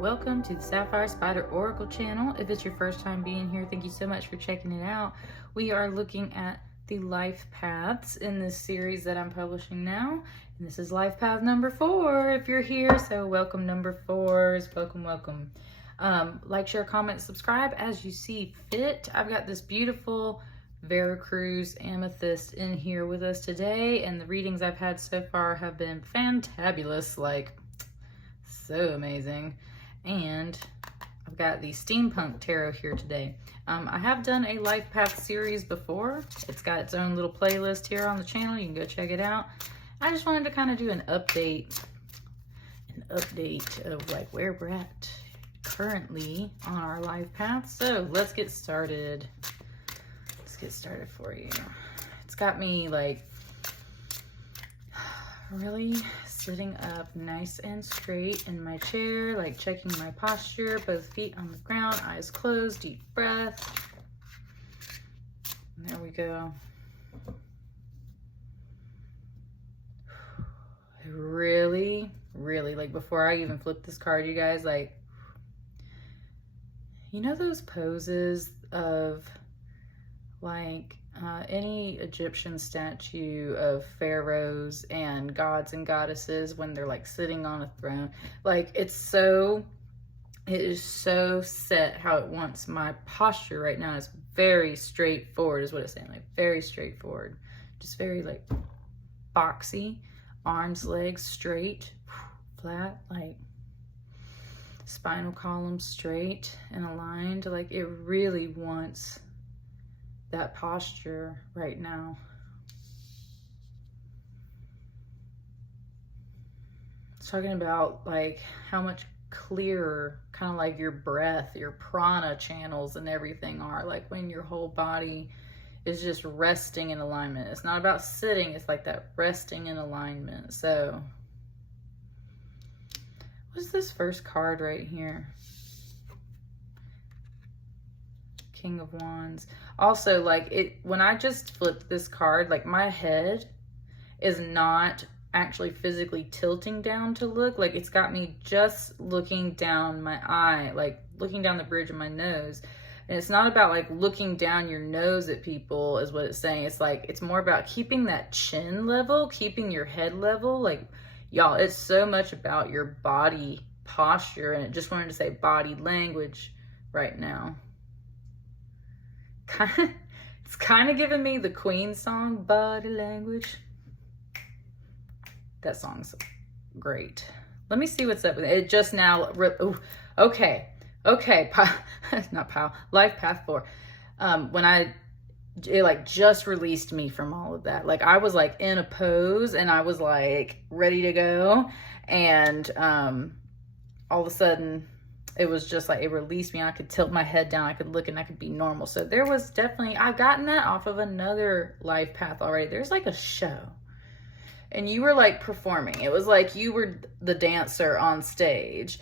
welcome to the Sapphire Spider Oracle channel. If it's your first time being here, thank you so much for checking it out. We are looking at the life paths in this series that I'm publishing now. And this is life path number 4 if you're here. So welcome number 4s, welcome. Like, share, comment, subscribe as you see fit. I've got this beautiful Veracruz Amethyst in here with us today, and the readings I've had so far have been fantabulous, like so amazing. And I've got the Steampunk Tarot here today. I have done a life path series before. It's got its own little playlist here on the channel. You can go check it out. I just wanted to kind of do an update of like where we're at currently on our life path. So let's get started. Let's get started for you. It's got me like really sitting up nice and straight in my chair, like checking my posture, both feet on the ground, eyes closed, deep breath. And there we go. Really, like before I even flip this card, you guys, like, you know those poses of like any Egyptian statue of pharaohs and gods and goddesses when they're like sitting on a throne? Like it is so set how it wants. My posture right now is very straightforward is what it's saying, like very straightforward, just very like boxy, arms, legs straight, flat, like spinal column straight and aligned. Like it really wants that posture right now. It's talking about like how much clearer kind of like your breath, your prana channels and everything are, like when your whole body is just resting in alignment. It's not about sitting, it's like that resting in alignment. So what's this first card right here? King of Wands. Also, like when I just flipped this card, like my head is not actually physically tilting down to look. Like it's got me just looking down my eye, like looking down the bridge of my nose. And it's not about like looking down your nose at people is what it's saying. It's like, it's more about keeping that chin level, keeping your head level. Like, y'all, it's so much about your body posture. And it just wanted to say body language right now. It's kind of giving me the Queen song, Body Language. That song's great. Let me see what's up with it. It just now, ooh, okay, not POW, Life Path 4. It like just released me from all of that. Like I was like in a pose and I was like ready to go. And all of a sudden, it was just like, it released me. I could tilt my head down. I could look and I could be normal. So there was definitely, I've gotten that off of another life path already. There's like a show and you were like performing. It was like you were the dancer on stage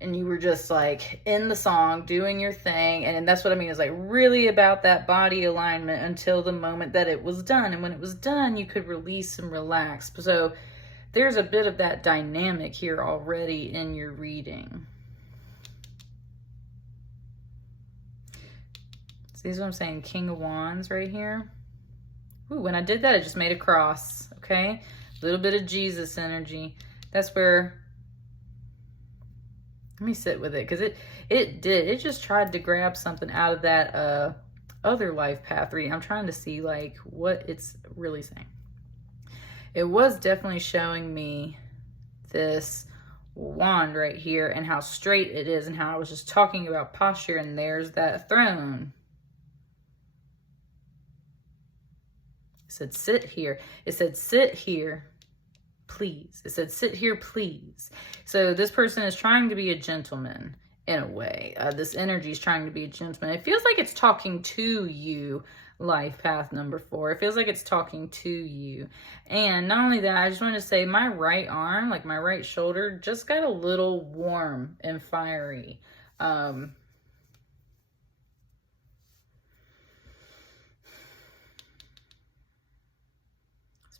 and you were just like in the song doing your thing. And that's what I mean is like really about that body alignment until the moment that it was done. And when it was done, you could release and relax. So there's a bit of that dynamic here already in your reading. See what I'm saying? King of Wands right here. Ooh, when I did that, I just made a cross, okay? A little bit of Jesus energy. That's where, let me sit with it, because it just tried to grab something out of that other life path reading. I'm trying to see like what it's really saying. It was definitely showing me this wand right here and how straight it is and how I was just talking about posture, and there's that throne. It said, sit here. It said, sit here, please. It said, sit here, please. So this person is trying to be a gentleman in a way. This energy is trying to be a gentleman. It feels like it's talking to you, life path number 4. It feels like it's talking to you. And not only that, I just wanted to say my right arm, like my right shoulder, just got a little warm and fiery.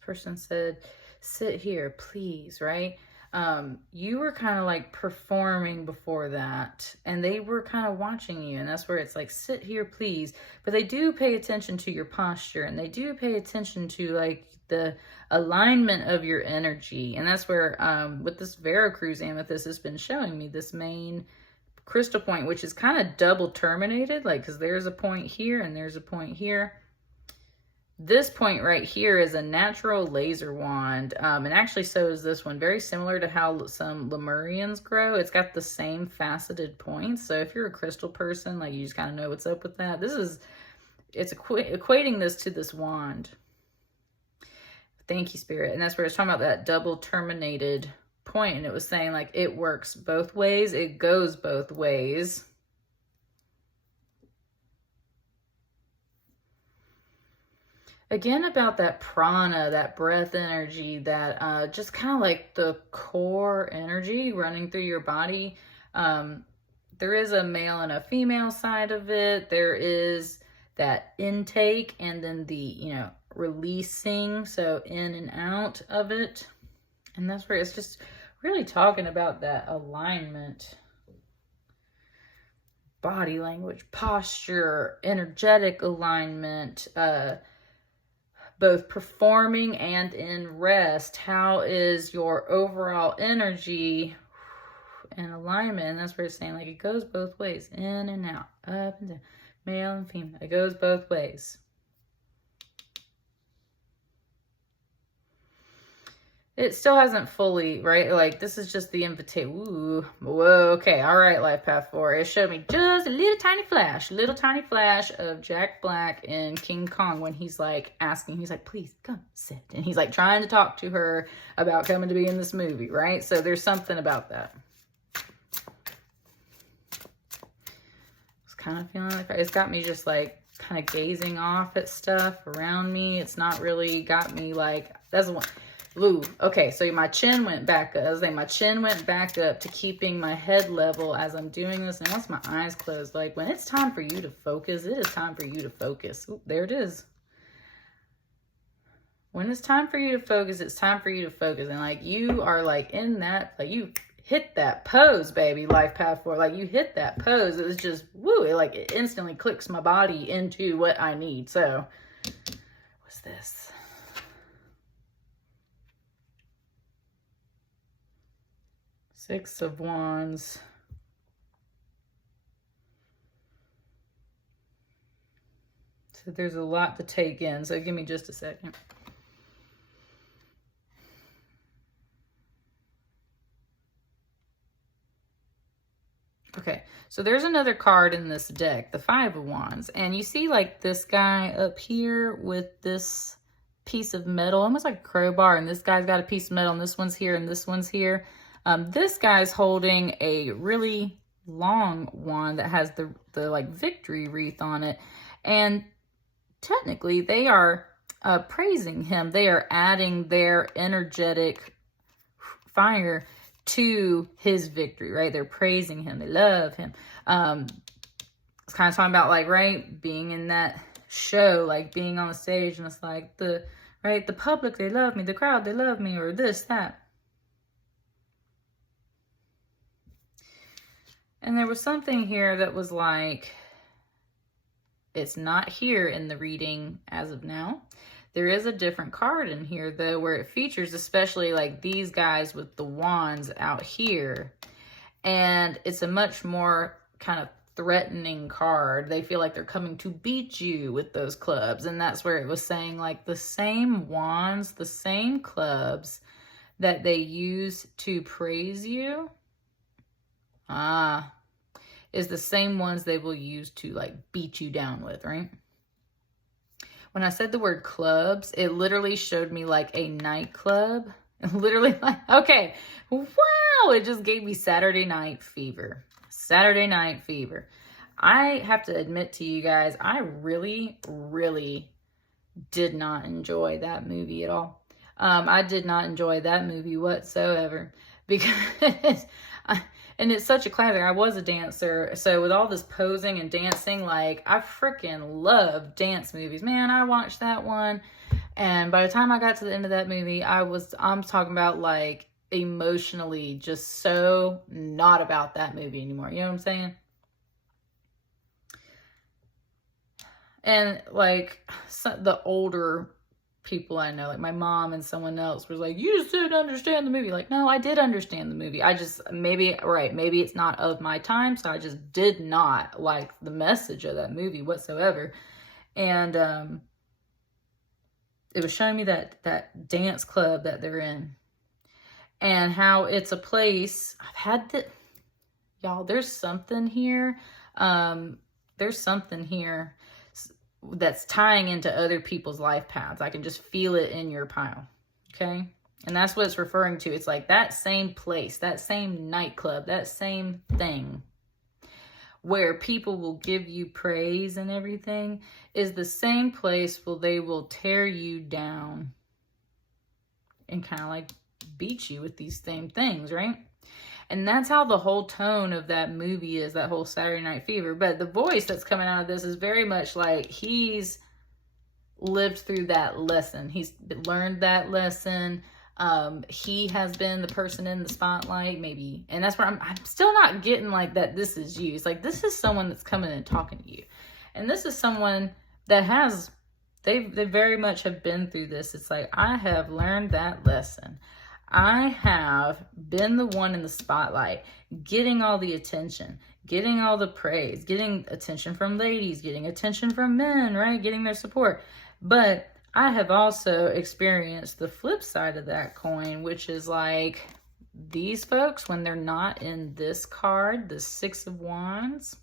Person said, sit here, please, right? You were kind of like performing before that, and they were kind of watching you, and that's where it's like, sit here, please. But they do pay attention to your posture, and they do pay attention to like the alignment of your energy. And that's where, with this Veracruz Amethyst has been showing me this main crystal point, which is kind of double terminated, like, because there's a point here and there's a point here. This point right here is a natural laser wand, and actually so is this one. Very similar to how some Lemurians grow. It's got the same faceted points. So if you're a crystal person, like, you just kind of know what's up with that. It's equating this to this wand. Thank you, Spirit. And that's where it's talking about that double terminated point, and it was saying like it works both ways. It goes both ways. Again, about that prana, that breath energy, that just kind of like the core energy running through your body. There is a male and a female side of it. There is that intake and then the, releasing, so in and out of it. And that's where it's just really talking about that alignment. Body language, posture, energetic alignment, both performing and in rest. How is your overall energy and alignment? And that's where it's saying like it goes both ways, in and out, up and down, male and female. It goes both ways. It still hasn't fully, right? Like, this is just the invitation. Ooh, whoa, okay, all right, Life Path 4. It showed me just a little tiny flash of Jack Black in King Kong when he's like asking, he's like, please come sit. And he's like trying to talk to her about coming to be in this movie, right? So there's something about that. It's kind of feeling like, it's got me just like kind of gazing off at stuff around me. It's not really got me like, that's the one. Ooh, okay, so my chin went back up. I was saying my chin went back up to keeping my head level as I'm doing this. And once my eyes closed, like when it's time for you to focus, it is time for you to focus. Ooh, there it is. When it's time for you to focus, it's time for you to focus. And like you are like in that, like you hit that pose, baby, Life Path 4. Like you hit that pose. It was just, woo, it instantly clicks my body into what I need. So, what's this? Six of Wands. So there's a lot to take in. So give me just a second. Okay, so there's another card in this deck, the Five of Wands. And you see like this guy up here with this piece of metal, almost like a crowbar. And this guy's got a piece of metal, and this one's here, and this one's here. This guy's holding a really long wand that has the like victory wreath on it. And technically they are praising him. They are adding their energetic fire to his victory, right? They're praising him. They love him. It's kind of talking about like, right, being in that show, like being on the stage, and it's like the public, they love me. The crowd, they love me, or this, that. And there was something here that was like, it's not here in the reading as of now. There is a different card in here, though, where it features especially like these guys with the wands out here. And it's a much more kind of threatening card. They feel like they're coming to beat you with those clubs. And that's where it was saying like the same wands, the same clubs that they use to praise you. Is the same ones they will use to like beat you down with, right? When I said the word clubs, it literally showed me like a nightclub. Literally like, okay, wow, it just gave me Saturday Night Fever. Saturday Night Fever. I have to admit to you guys, I really, really did not enjoy that movie at all. I did not enjoy that movie whatsoever because and it's such a classic. I was a dancer, so with all this posing and dancing, like I freaking love dance movies. Man, I watched that one, and by the time I got to the end of that movie, I'm talking about like emotionally just so not about that movie anymore. You know what I'm saying? And like the older people I know, like my mom and someone else was like, you just didn't understand the movie. Like, no, I did understand the movie. I just, maybe it's not of my time, so I just did not like the message of that movie whatsoever. And it was showing me that dance club that they're in, and how it's a place. I've had the, y'all, there's something here. There's something here that's tying into other people's life paths. I can just feel it in your pile. Okay. And that's what it's referring to. It's like that same place, that same nightclub, that same thing where people will give you praise and everything is the same place where they will tear you down and kind of like beat you with these same things, right? And that's how the whole tone of that movie is, that whole Saturday Night Fever. But the voice that's coming out of this is very much like he's lived through that lesson. He's learned that lesson. He has been the person in the spotlight, maybe. And that's where I'm still not getting like that this is you. It's like, this is someone that's coming and talking to you. And this is someone that has, they very much have been through this. It's like, I have learned that lesson. I have been the one in the spotlight, getting all the attention, getting all the praise, getting attention from ladies, getting attention from men, right? Getting their support. But I have also experienced the flip side of that coin, which is like these folks, when they're not in this card, the Six of Wands,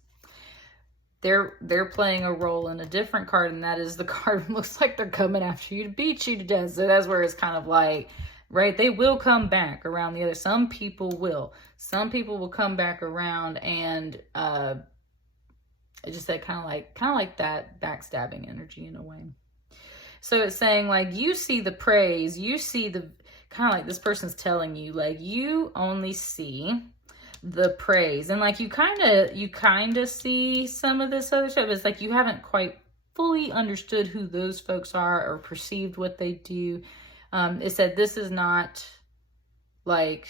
they're playing a role in a different card, and that is the card looks like they're coming after you to beat you to death. So that's where it's kind of like, right? They will come back around the other. Some people will. Some people will come back around, and I just said kind of like that backstabbing energy in a way. So it's saying like you see the praise, you see the kind of like this person's telling you like you only see the praise, and like you kind of see some of this other stuff. It's like you haven't quite fully understood who those folks are or perceived what they do. It said this is not like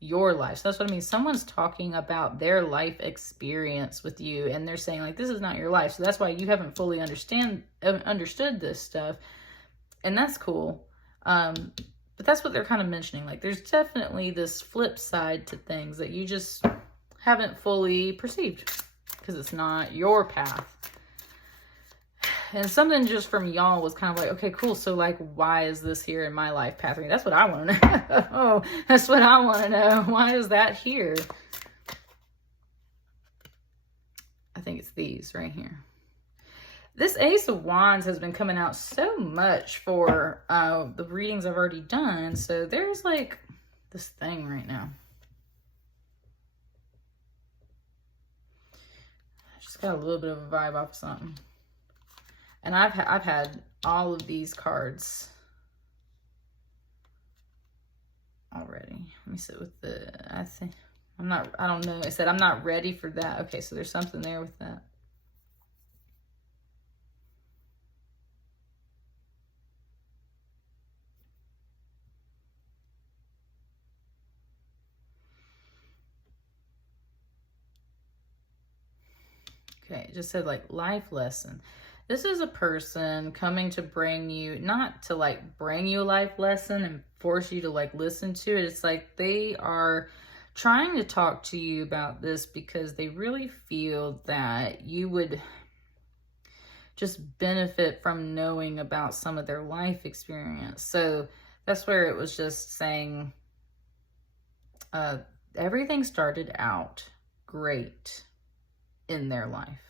your life. So that's what I mean. Someone's talking about their life experience with you, and they're saying like this is not your life. So that's why you haven't fully understood this stuff, and that's cool. But that's what they're kind of mentioning. Like there's definitely this flip side to things that you just haven't fully perceived because it's not your path. And something just from y'all was kind of like, okay, cool. So like, why is this here in my life path? I mean, that's what I want to know. Oh, that's what I want to know. Why is that here? I think it's these right here. This Ace of Wands has been coming out so much for the readings I've already done. So there's like this thing right now. I just got a little bit of a vibe off of something. And I've had all of these cards already. Let me sit with the, I don't know. I said I'm not ready for that. Okay, so there's something there with that. Okay, it just said like life lesson. This is a person coming to bring you, not to like bring you a life lesson and force you to like listen to it. It's like they are trying to talk to you about this because they really feel that you would just benefit from knowing about some of their life experience. So that's where it was just saying everything started out great in their life.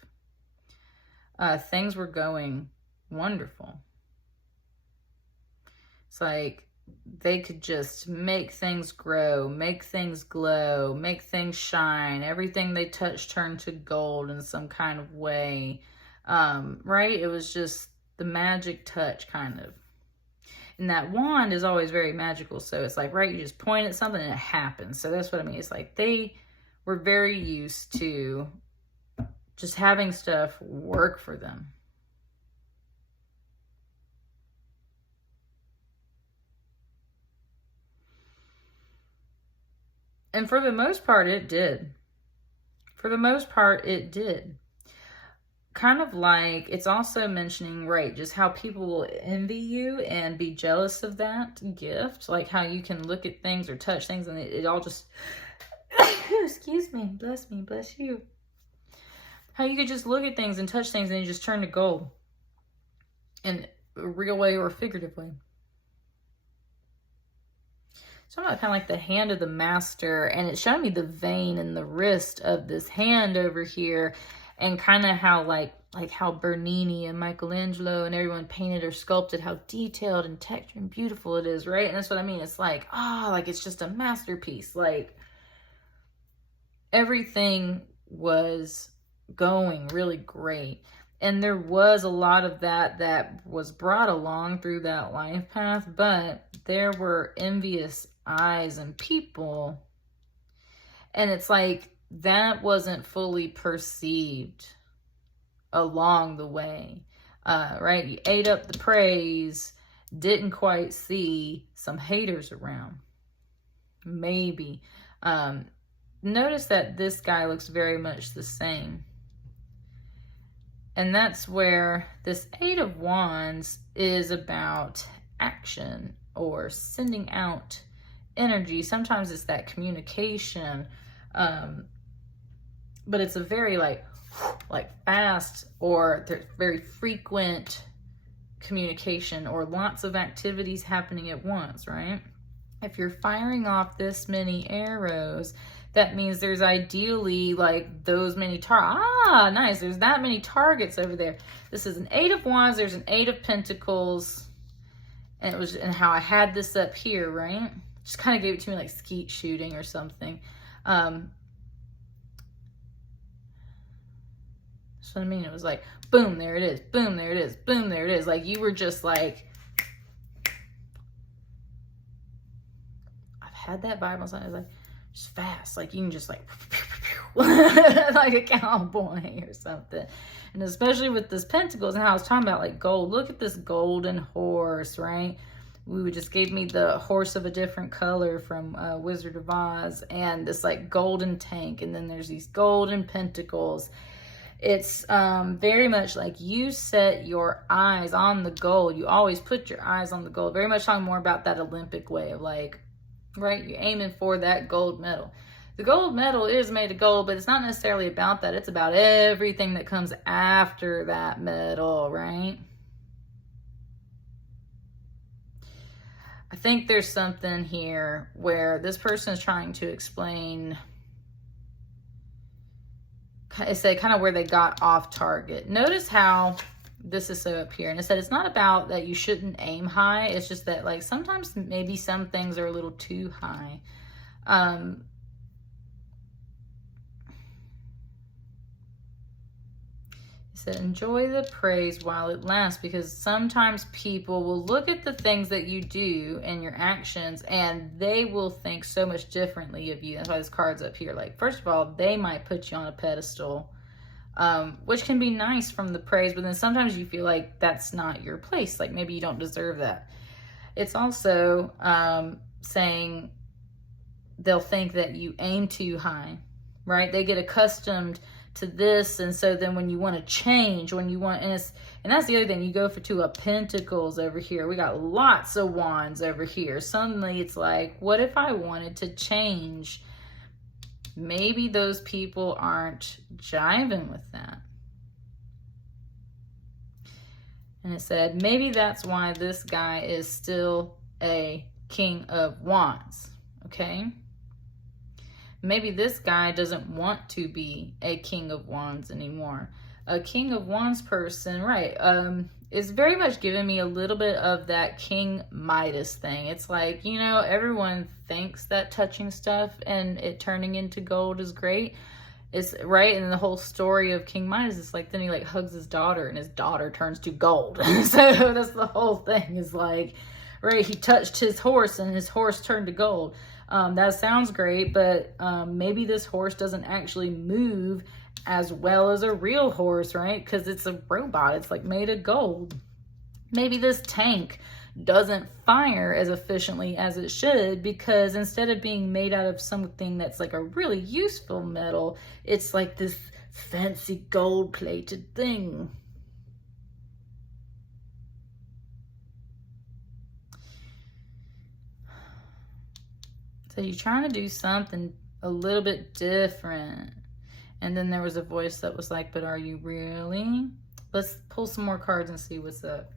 Things were going wonderful. It's like they could just make things grow, make things glow, make things shine. Everything they touched turned to gold in some kind of way. Right? It was just the magic touch kind of. And that wand is always very magical. So it's like, right, you just point at something and it happens. So that's what I mean. It's like they were very used to just having stuff work for them. And for the most part, it did. For the most part, it did. Kind of like, it's also mentioning, right, just how people will envy you and be jealous of that gift. Like how you can look at things or touch things and it all just, excuse me, bless you. How you could just look at things and touch things and you just turn to gold. In a real way or a figurative way. So I'm kind of like the hand of the master, and it's showing me the vein and the wrist of this hand over here, and kind of how like how Bernini and Michelangelo and everyone painted or sculpted, how detailed and textured and beautiful it is, right? And that's what I mean. It's like, like it's just a masterpiece. Like everything was going really great. And there was a lot of that was brought along through that life path, but there were envious eyes and people. And it's like that wasn't fully perceived along the way, right? You ate up the praise, didn't quite see some haters around. Maybe. Notice that this guy looks very much the same. And that's where this Eight of Wands is about action or sending out energy. Sometimes it's that communication, but it's a very like fast or very frequent communication or lots of activities happening at once, right? If you're firing off this many arrows, that means there's ideally like those many nice. There's that many targets over there. This is an Eight of Wands. There's an Eight of Pentacles. And how I had this up here, right? Just kind of gave it to me like skeet shooting or something. That's what I mean. It was like, boom, there it is. Boom, there it is. Boom, there it is. Like you were just like, I've had that vibe on something. It was like, just fast, like you can just like like a cowboy or something. And especially with this pentacles and how I was talking about like gold. Look at this golden horse, right? We just gave me the horse of a different color from Wizard of Oz, and this like golden tank, and then there's these golden pentacles. It's very much like you set your eyes on the gold. You always put your eyes on the gold. Very much talking more about that Olympic way of like, right? You're aiming for that gold medal. The gold medal is made of gold, but it's not necessarily about that. It's about everything that comes after that medal, right? I think there's something here where this person is trying to explain, say kind of where they got off target. Notice how this is so up here, and it said it's not about that you shouldn't aim high. It's just that like sometimes maybe some things are a little too high. It said enjoy the praise while it lasts, because sometimes people will look at the things that you do and your actions and they will think so much differently of you. That's why this card's up here. Like, first of all, they might put you on a pedestal, which can be nice from the praise, but then sometimes you feel like that's not your place. Like maybe you don't deserve that. It's also saying they'll think that you aim too high, right? They get accustomed to this, and so then when you want to change, and that's the other thing, you go for Two of Pentacles over here. We got lots of wands over here. Suddenly it's like, what if I wanted to change? Maybe those people aren't jiving with that. And it said, maybe that's why this guy is still a King of Wands, okay? Maybe this guy doesn't want to be a King of Wands anymore. A King of Wands person, right, is very much giving me a little bit of that King Midas thing. It's like, you know, everyone thinks that touching stuff and it turning into gold is great. It's right, and the whole story of King Midas is like, then he like hugs his daughter and his daughter turns to gold. So that's the whole thing, is like, right, he touched his horse and his horse turned to gold. That sounds great, but maybe this horse doesn't actually move as well as a real horse, right? Because it's a robot. It's like made of gold. Maybe this tank doesn't fire as efficiently as it should, because instead of being made out of something that's like a really useful metal, it's like this fancy gold-plated thing. So you're trying to do something a little bit different. And then there was a voice that was like, but are you really? Let's pull some more cards and see what's up.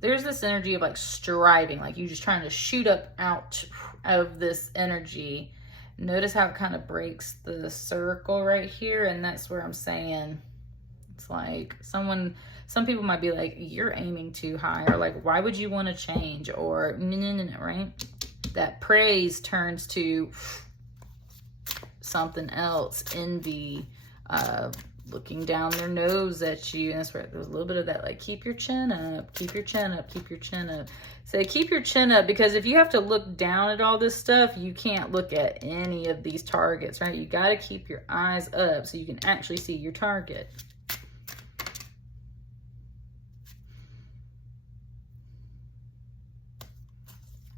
There's this energy of like striving, like you're just trying to shoot up out of this energy. Notice how it kind of breaks the circle right here. And that's where I'm saying, it's like some people might be like, you're aiming too high, or like, why would you want to change? Or no, right? That praise turns to something else, envy, looking down their nose at you. And that's where there's a little bit of that, like, keep your chin up, keep your chin up, keep your chin up. So keep your chin up, because if you have to look down at all this stuff, you can't look at any of these targets, right? You got to keep your eyes up so you can actually see your target.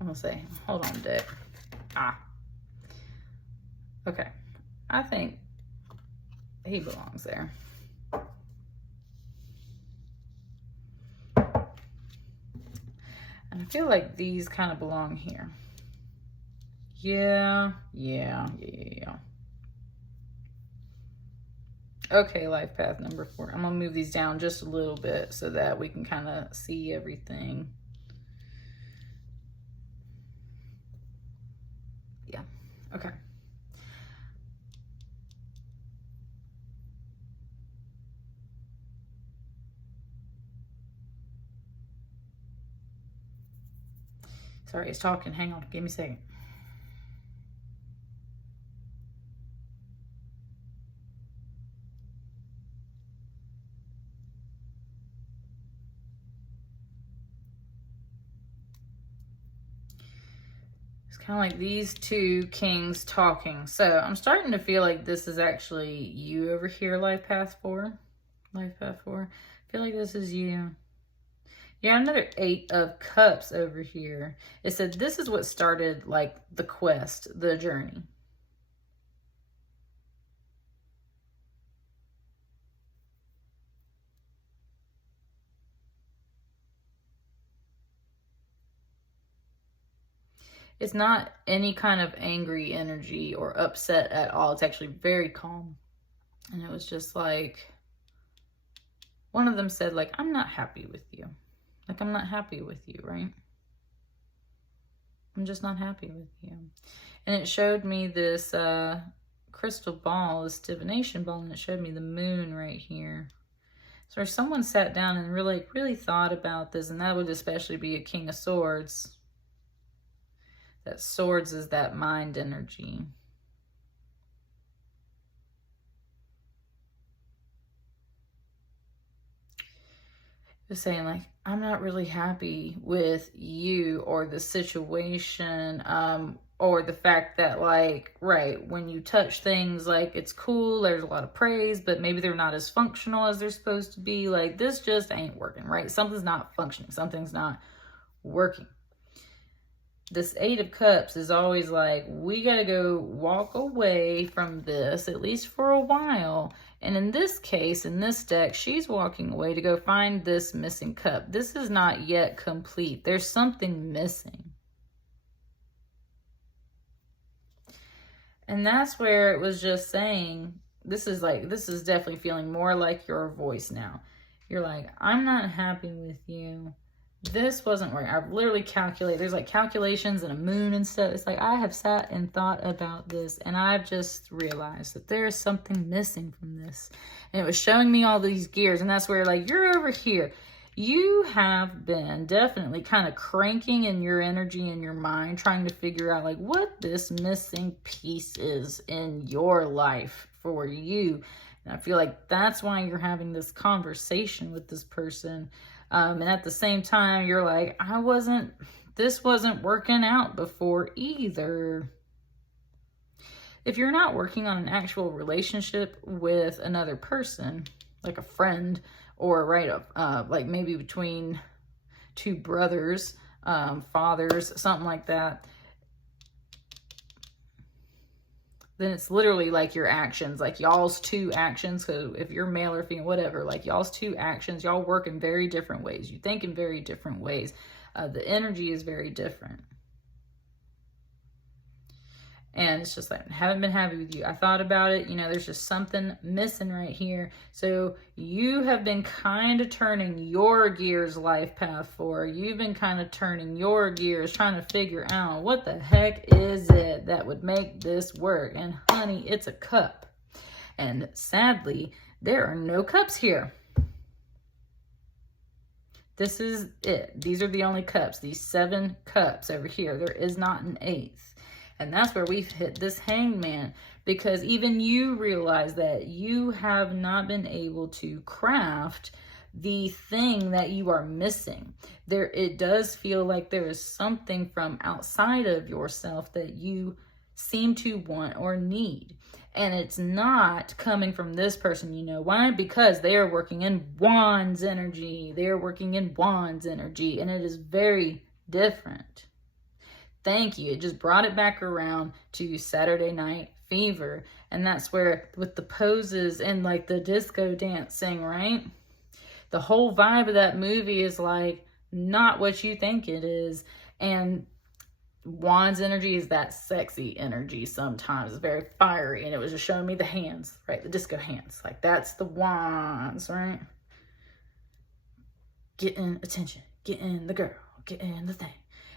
I'm gonna say, hold on, deck. Okay. I think he belongs there. And I feel like these kind of belong here. Yeah. Okay, life path number 4. I'm gonna move these down just a little bit so that we can kind of see everything. Yeah, okay. Sorry, it's talking. Hang on. Give me a second. It's kind of like these two kings talking. So I'm starting to feel like this is actually you over here, life path 4. Life path 4. I feel like this is you. Yeah, another 8 of Cups over here. It said this is what started like the quest, the journey. It's not any kind of angry energy or upset at all. It's actually very calm. And it was just like, one of them said, like, I'm not happy with you. Like, I'm not happy with you, right? I'm just not happy with you. And it showed me this crystal ball, this divination ball, and it showed me the moon right here. So if someone sat down and really thought about this, and that would especially be a King of Swords. That swords is that mind energy. Just saying, like, I'm not really happy with you or the situation, or the fact that, like, right, when you touch things, like, it's cool, there's a lot of praise, but maybe they're not as functional as they're supposed to be. Like, this just ain't working, right? Something's not functioning. Something's not working. This 8 of Cups is always like, we got to go walk away from this, at least for a while. And in this case, in this deck, she's walking away to go find this missing cup. This is not yet complete. There's something missing. And that's where it was just saying, this is definitely feeling more like your voice now. You're like, I'm not happy with you. This wasn't working. I've literally calculated. There's like calculations and a moon and stuff. It's like I have sat and thought about this, and I've just realized that there is something missing from this. And it was showing me all these gears, and that's where, like, you're over here. You have been definitely kind of cranking in your energy in your mind, trying to figure out like what this missing piece is in your life for you. And I feel like that's why you're having this conversation with this person. And at the same time, you're like, this wasn't working out before either. If you're not working on an actual relationship with another person, like a friend, or right, like maybe between two brothers, fathers, something like that, then it's literally like your actions, like y'all's two actions. So if you're male or female, whatever, like y'all's two actions, y'all work in very different ways. You think in very different ways. The energy is very different. And it's just like, I haven't been happy with you. I thought about it. You know, there's just something missing right here. So you have been kind of turning your gears life path forward. You've been kind of turning your gears, trying to figure out what the heck is it that would make this work. And honey, it's a cup. And sadly, there are no cups here. This is it. These are the only cups. These 7 cups over here. There is not an 8th. And that's where we've hit this hangman, because even you realize that you have not been able to craft the thing that you are missing. It does feel like there is something from outside of yourself that you seem to want or need. And it's not coming from this person. You know why? Because they are working in Wands energy. They are working in Wands energy, and it is very different. Thank you. It just brought it back around to Saturday Night Fever. And that's where, with the poses and like the disco dancing, right? The whole vibe of that movie is like not what you think it is. And Wands energy is that sexy energy sometimes. It's very fiery. And it was just showing me the hands, right? The disco hands. Like that's the Wands, right? Getting attention. Getting the girl. Getting the thing.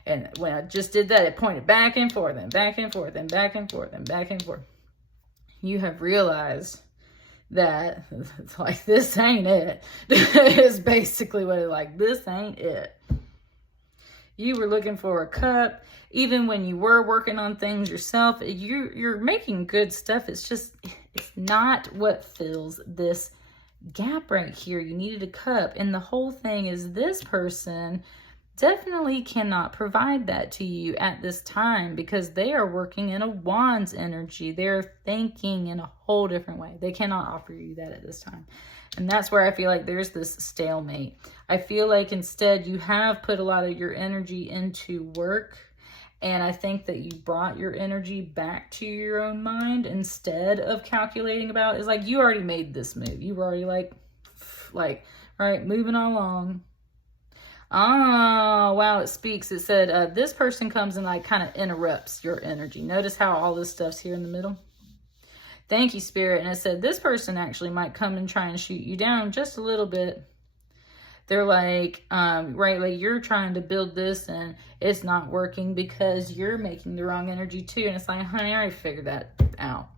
And when I just did that, it pointed back and forth and back and forth and back and forth and back and forth. You have realized that it's like, this ain't it. It's basically what it's like. This ain't it. You were looking for a cup. Even when you were working on things yourself, you're making good stuff. It's just, it's not what fills this gap right here. You needed a cup. And the whole thing is, this person definitely cannot provide that to you at this time, because they are working in a Wands energy. They're thinking in a whole different way. They cannot offer you that at this time. And that's where I feel like there's this stalemate. I feel like instead you have put a lot of your energy into work, and I think that you brought your energy back to your own mind instead of calculating about it. It's like you already made this move. You were already like, right, moving along. Oh, wow, it speaks. It said, this person comes and like kind of interrupts your energy. Notice how all this stuff's here in the middle. Thank you, Spirit. And it said, this person actually might come and try and shoot you down just a little bit. They're like, right, like you're trying to build this and it's not working because you're making the wrong energy too. And it's like, honey, I already figured that out.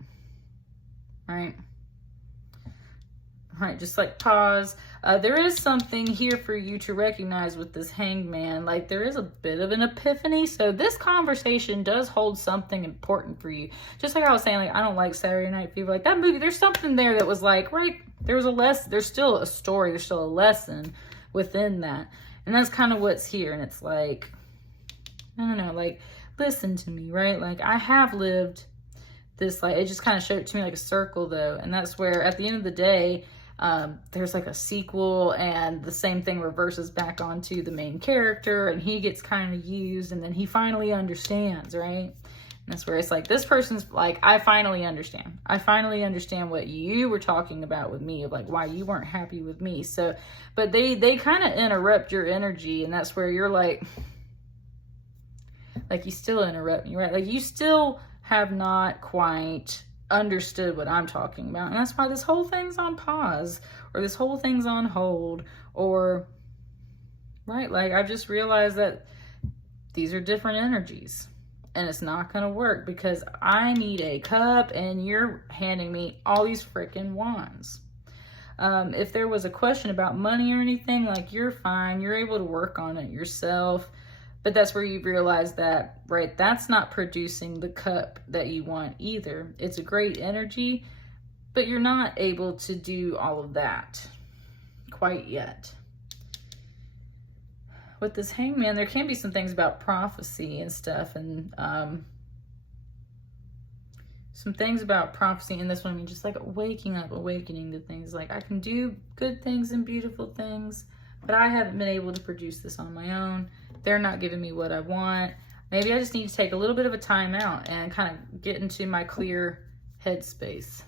Right? All right, just like pause. There is something here for you to recognize with this hangman. Like there is a bit of an epiphany. So this conversation does hold something important for you. Just like I was saying, like I don't like Saturday Night Fever. Like that movie, there's something there that was like, right, there was a lesson. There's still a story. There's still a lesson within that. And that's kind of what's here. And it's like, I don't know, like listen to me, right? Like I have lived this, like it just kind of showed it to me like a circle though. And that's where at the end of the day, there's like a sequel and the same thing reverses back onto the main character and he gets kind of used and then he finally understands, right? And that's where it's like, this person's like, I finally understand. I finally understand what you were talking about with me, of like why you weren't happy with me. So, but they kind of interrupt your energy, and that's where you're like you still interrupt me, right? Like you still have not quite understood what I'm talking about. And that's why this whole thing's on pause, or this whole thing's on hold, or right, like I've just realized that these are different energies and it's not gonna work because I need a cup and you're handing me all these freaking wands. If there was a question about money or anything, like you're fine, you're able to work on it yourself. But that's where you realize that, right, that's not producing the cup that you want either. It's a great energy, but you're not able to do all of that quite yet. With this hangman, there can be some things about prophecy and stuff. And some things about prophecy in this one. I mean, just like waking up, awakening to things. Like, I can do good things and beautiful things, but I haven't been able to produce this on my own. They're not giving me what I want. Maybe I just need to take a little bit of a time out and kind of get into my clear headspace.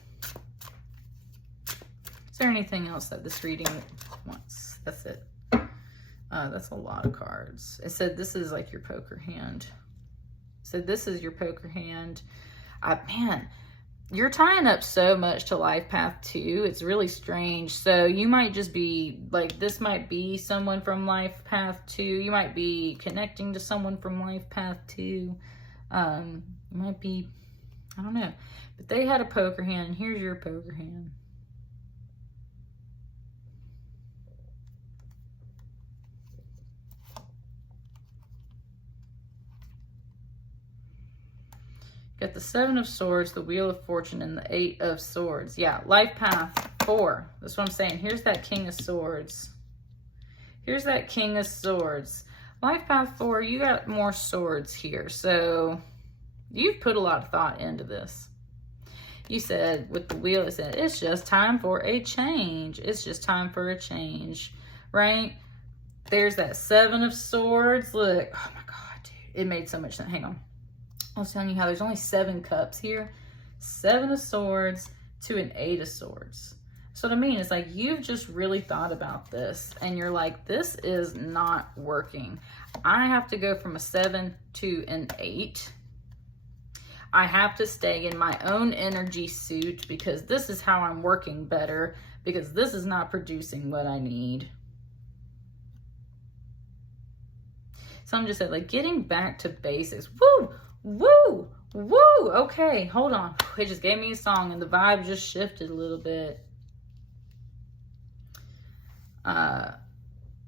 Is there anything else that this reading wants? That's it. That's a lot of cards. It said this is like your poker hand. It said this is your poker hand. Man, you're tying up so much to life path 2. It's really strange. So you might just be like, this might be someone from life path 2. You might be connecting to someone from life path 2. It might be, I don't know. But they had a poker hand, and here's your poker hand. Got the 7 of Swords, the Wheel of Fortune, and the 8 of Swords. Yeah, life path 4. That's what I'm saying. Here's that King of Swords. Here's that King of Swords. Life path 4, you got more swords here. So you've put a lot of thought into this. You said with the wheel, it said, it's just time for a change. It's just time for a change, right? There's that 7 of Swords. Look, oh my God, dude. It made so much sense. Hang on. I was telling you how there's only 7 cups here. 7 of Swords to an 8 of Swords. So what I mean is like, you've just really thought about this and you're like, this is not working. I have to go from a 7 to an 8. I have to stay in my own energy suit because this is how I'm working better, because this is not producing what I need. So I'm just saying, like, getting back to basics. Woo! Woo! Woo! Okay, hold on. It just gave me a song and the vibe just shifted a little bit.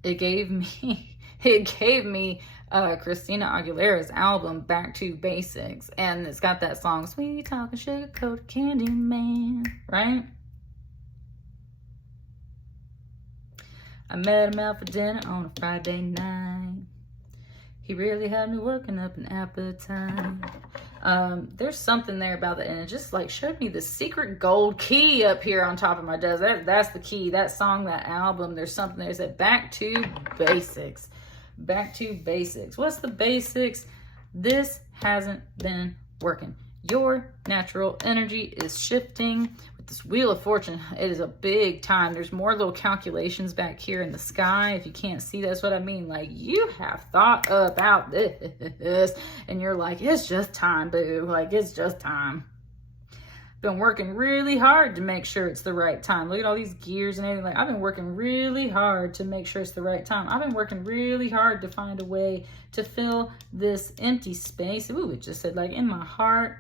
It gave me Christina Aguilera's album Back to Basics, and it's got that song Sweet Talking Sugar Coated Candy Man, right? I met him out for dinner on a Friday night. He really had me working up an appetite. There's something there about that, and it just like showed me the secret gold key up here on top of my desk. That's the key. That song, that album, there's something there that said Back to Basics. Back to basics. What's the basics? This hasn't been working. Your natural energy is shifting with this Wheel of Fortune. It is a big time. There's more little calculations back here in the sky. If you can't see, that's what I mean. Like, you have thought about this and you're like, it's just time, boo. Like, it's just time. Been working really hard to make sure it's the right time. Look at all these gears and everything. Like, I've been working really hard to make sure it's the right time. I've been working really hard to find a way to fill this empty space. Ooh, it just said like in my heart.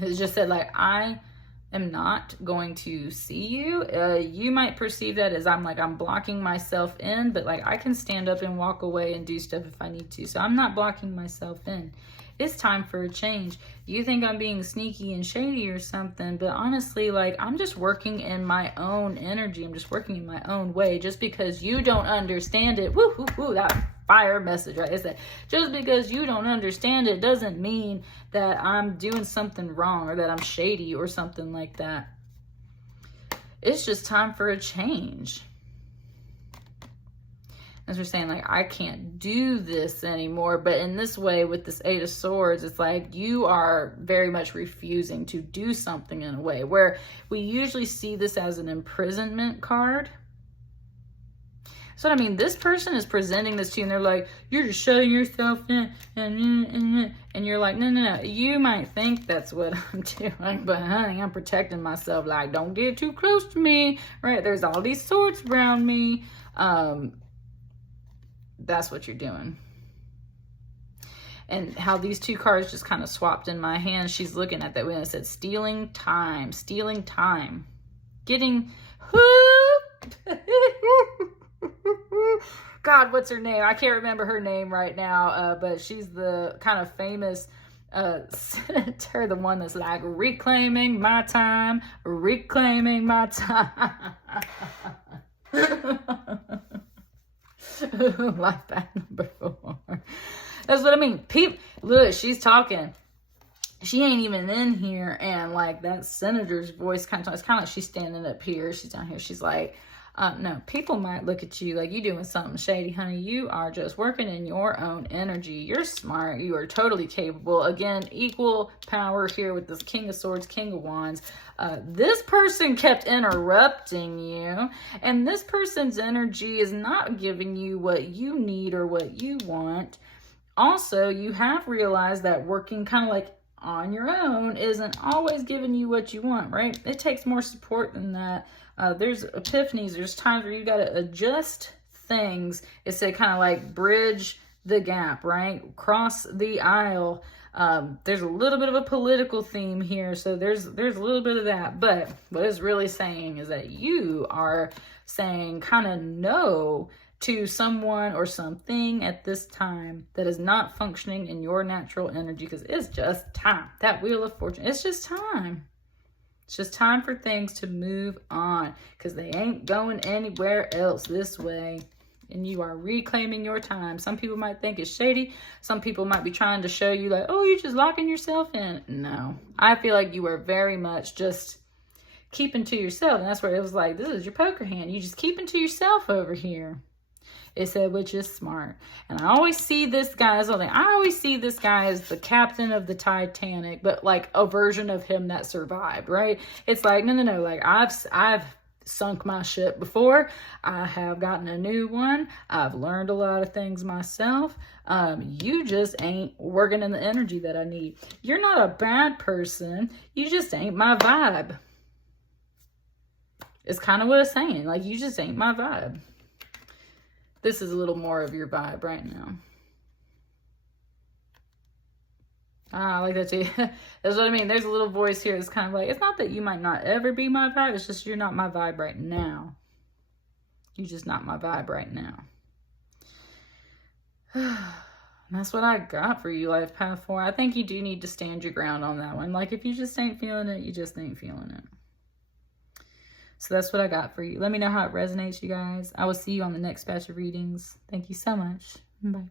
It just said like, I am not going to see you. You might perceive that as I'm blocking myself in, but like I can stand up and walk away and do stuff if I need to. So I'm not blocking myself in. It's time for a change. You think I'm being sneaky and shady or something, but honestly, like, I'm just working in my own energy. I'm just working in my own way. Just because you don't understand it, woo, woo, woo, that fire message, right? It's that just because you don't understand it doesn't mean that I'm doing something wrong or that I'm shady or something like that. It's just time for a change. As we're saying, like, I can't do this anymore. But in this way, with this 8 of Swords, it's like you are very much refusing to do something in a way where we usually see this as an imprisonment card. So, I mean, this person is presenting this to you and they're like, you're just shutting yourself in. And you're like, no, no, no. You might think that's what I'm doing, but honey, I'm protecting myself. Like, don't get too close to me, right? There's all these swords around me. That's what you're doing. And how these two cards just kind of swapped in my hand. She's looking at that when it said stealing time, stealing time, getting, God, what's her name? I can't remember her name right now, but she's the kind of famous senator, the one that's like, reclaiming my time, reclaiming my time. Life path number 4. That's what I mean. People, look, she's talking. She ain't even in here, and like that senator's voice kind of, it's kind of like she's standing up here. She's down here. She's like, no, people might look at you like you doing something shady, honey. You are just working in your own energy. You're smart. You are totally capable. Again, equal power here with this King of Swords, King of Wands. This person kept interrupting you, and this person's energy is not giving you what you need or what you want. Also, you have realized that working kind of like on your own isn't always giving you what you want, right? It takes more support than that. There's epiphanies, there's times where you got to adjust things. It's a kind of like bridge the gap, right? Cross the aisle. There's a little bit of a political theme here, so there's a little bit of that. But what it's really saying is that you are saying kind of no to someone or something at this time that is not functioning in your natural energy, because it's just time. That Wheel of Fortune, it's just time. It's just time for things to move on, because they ain't going anywhere else this way. And you are reclaiming your time. Some people might think it's shady. Some people might be trying to show you like, oh, you're just locking yourself in. No, I feel like you are very much just keeping to yourself. And that's where it was like, this is your poker hand. You just keeping to yourself over here. It said, which is smart. And I always see this guy as something. I always see this guy as the captain of the Titanic, but like a version of him that survived, right? It's like, no. Like I've sunk my ship before. I have gotten a new one. I've learned a lot of things myself. You just ain't working in the energy that I need. You're not a bad person. You just ain't my vibe. It's kind of what it's saying. Like, you just ain't my vibe. This is a little more of your vibe right now. I like that too. That's what I mean. There's a little voice here that's kind of like, it's not that you might not ever be my vibe. It's just you're not my vibe right now. You're just not my vibe right now. That's what I got for you, Life Path 4. I think you do need to stand your ground on that one. Like, if you just ain't feeling it, you just ain't feeling it. So that's what I got for you. Let me know how it resonates, you guys. I will see you on the next batch of readings. Thank you so much. Bye.